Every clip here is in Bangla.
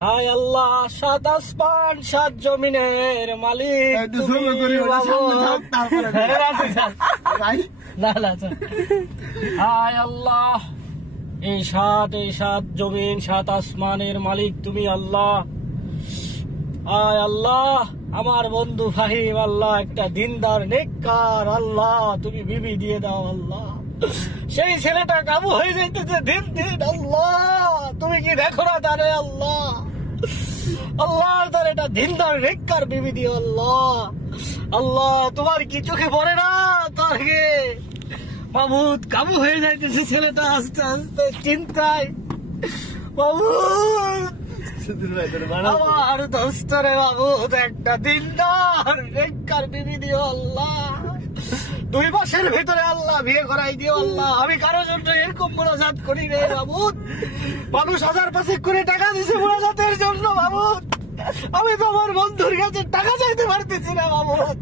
হায় আল্লাহ, সাত আসমান সাত জমিনের মালিক তুমি হায় আল্লাহ, এই সাত জমিন সাত আসমানের মালিক তুমি আল্লাহ। হায় আল্লাহ, আমার বন্ধু ফাহিম আল্লাহ একটা দিনদার নেককার আল্লাহ, তুমি বিবি দিয়ে দাও আল্লাহ। সেই ছেলেটা কাবু হয়ে যাইতেছে দিন দিন আল্লাহ, তুমি কি দেখো না তারে আল্লাহ। আল্লাহ তার এটা দিনদার নেককার বিবি দিও আল্লাহ। আল্লাহ তোমার কি চোখে পড়ে না তাকে মাহমুদ কাবু হয়ে যাইতেছে ছেলেটা আস্তে আস্তে চিন্তায়। মাহমুদ আমার দোস্তরে মাহমুদ একটা দিনদার নেককার বিবি দিও আল্লাহ। 2 মাসের ভিতরে আল্লাহ বিয়ে করাই দিও আল্লাহ। আমি কারো জন্য এরকম মোনাজাত করি রে মাহমুদ, মানুষ 1000-5 করে টাকা দিছে মোনাজাতের জন্য মাহমুদ। আমি তো আমার বন্ধুর কাছে টাকা চাইতে পারতেছি না মাহমুদ।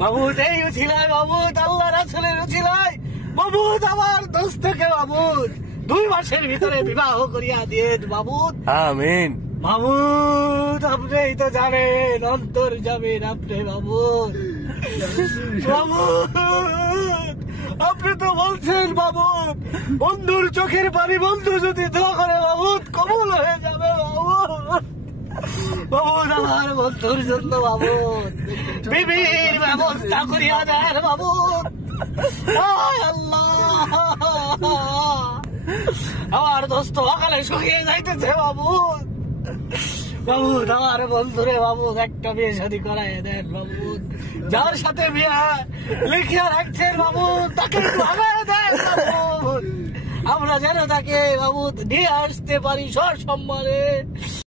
মাহমুদ এই উছিলায় মাহমুদ, আল্লাহ রাসূলের উছিলায় মাহমুদ আমার দোস্তকে মাহমুদ 2 মাসের ভিতরে বিবাহ করিয়া দিয়েন মাহমুদ। আমিন। মাহমুদ আপনি তো জানেন অন্তর যাবেন আপনি মাহমুদ। মাহমুদ আপনি তো বলছেন মাহমুদ বন্ধুর চোখের পানি বন্ধু যদি দোয়া করে মাহমুদ কবুল হয়ে যাবে মাহমুদ। মাহমুদ আমার বন্ধুর জন্য মাহমুদ বিবির ব্যবস্থা করিয়া দেন মাহমুদ। আল্লাহ আমার দোস্ত সকালে শুকিয়ে যাইতেছে মাহমুদ। মাহমুদ আমার বন্ধুরে মাহমুদ একটা বিয়ে শাদী করাই দেন মাহমুদ। যার সাথে বিয়ে লিখিয়া রাখছেন মাহমুদ তাকে ভাগায় দেন মাহমুদ, আমরা যেন তাকে মাহমুদ নিয়ে আসতে পারি সসম্মানে।